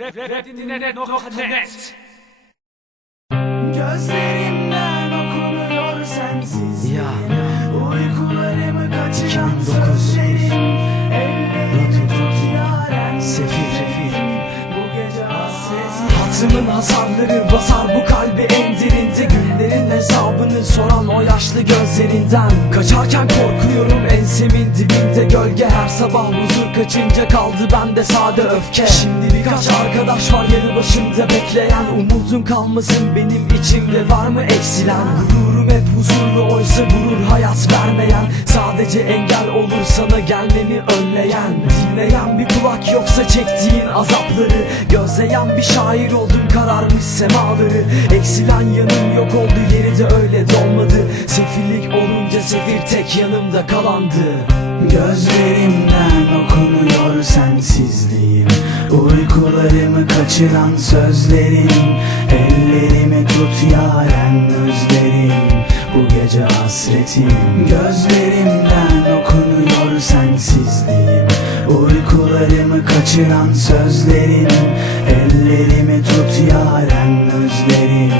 Rapdinler.net Gözlerimden okunuyor sensizliğin Ya. Uykularımı kaçıran 2009. sözlerin Ellerimi tut yaren. Gözlerin. Bu gece hasretin Hatırımın hasarları basar bu kalbi Günlerin hesabını soran o yaşlı gözlerinden. Kaçarken korkuyorum ensemin dibinde. Gölge Her sabah huzur kaçınca kaldı bende sade öfke. Şimdi birkaç arkadaş var yanı başımda bekleyen Umudun kalmasın benim içimde. Var mı eksilen? Gururum hep huzurlu oysa gurur hayat vermeyen. Sadece engel olur sana gelmemi önleyen. Dinleyen bir kulak yoksa çektiğin azapları. Gözleyen bir şair oldum semaları. Eksilen yanım yok oldu yeri de öyle dolmadı. Sefillik olunca sefir tek yanımda kalandı. Gözlerimden okunuyor sensizliğin Uykularımı kaçıran sözlerin Ellerimi tut yaren özlerim. Bu gece hasretim. Gözlerimden okunuyor sensizliğim Uykularımı kaçıran sözlerin Ellerimi tut yaren özlerim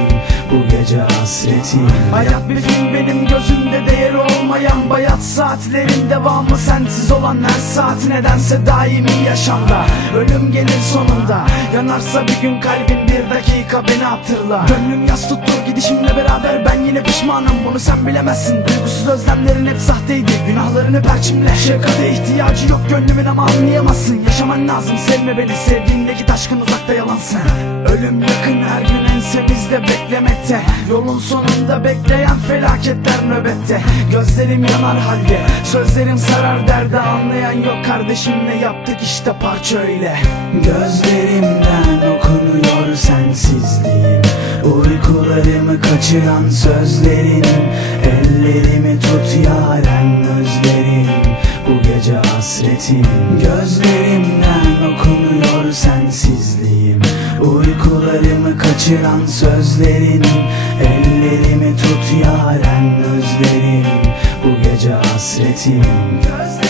Bu gece hasretim Hayat bir film benim gözümde değeri olmayan Bayat saatlerin devamı sensiz olan her saat Nedense daimi yaşamda. Ölüm gelir sonunda Yanarsa bir gün kalbin bir dakika beni hatırla. Gönlüm yas tuttu gidişimle beraber ben yine pişmanım Bunu sen bilemezsin. Duygusuz özlemlerin hep sahteydi Günahlarını perçimle Şefkate ihtiyacı yok gönlümün ama anlayamazsın. Yaşaman lazım sevme beni Sevdiğindeki taşkın beklemekte Yolun sonunda bekleyen felaketler nöbette. Gözlerim yanar halde. Sözlerim sarar derde. Anlayan yok Kardeşim ne yaptık işte parça öyle. Gözlerimden okunuyor sensizliğim. Uykularımı kaçıran sözlerin Ellerimi tut yaren kaçıran sözlerin Ellerimi tut yaren özlerim. Bu gece hasretim. Gözlerimden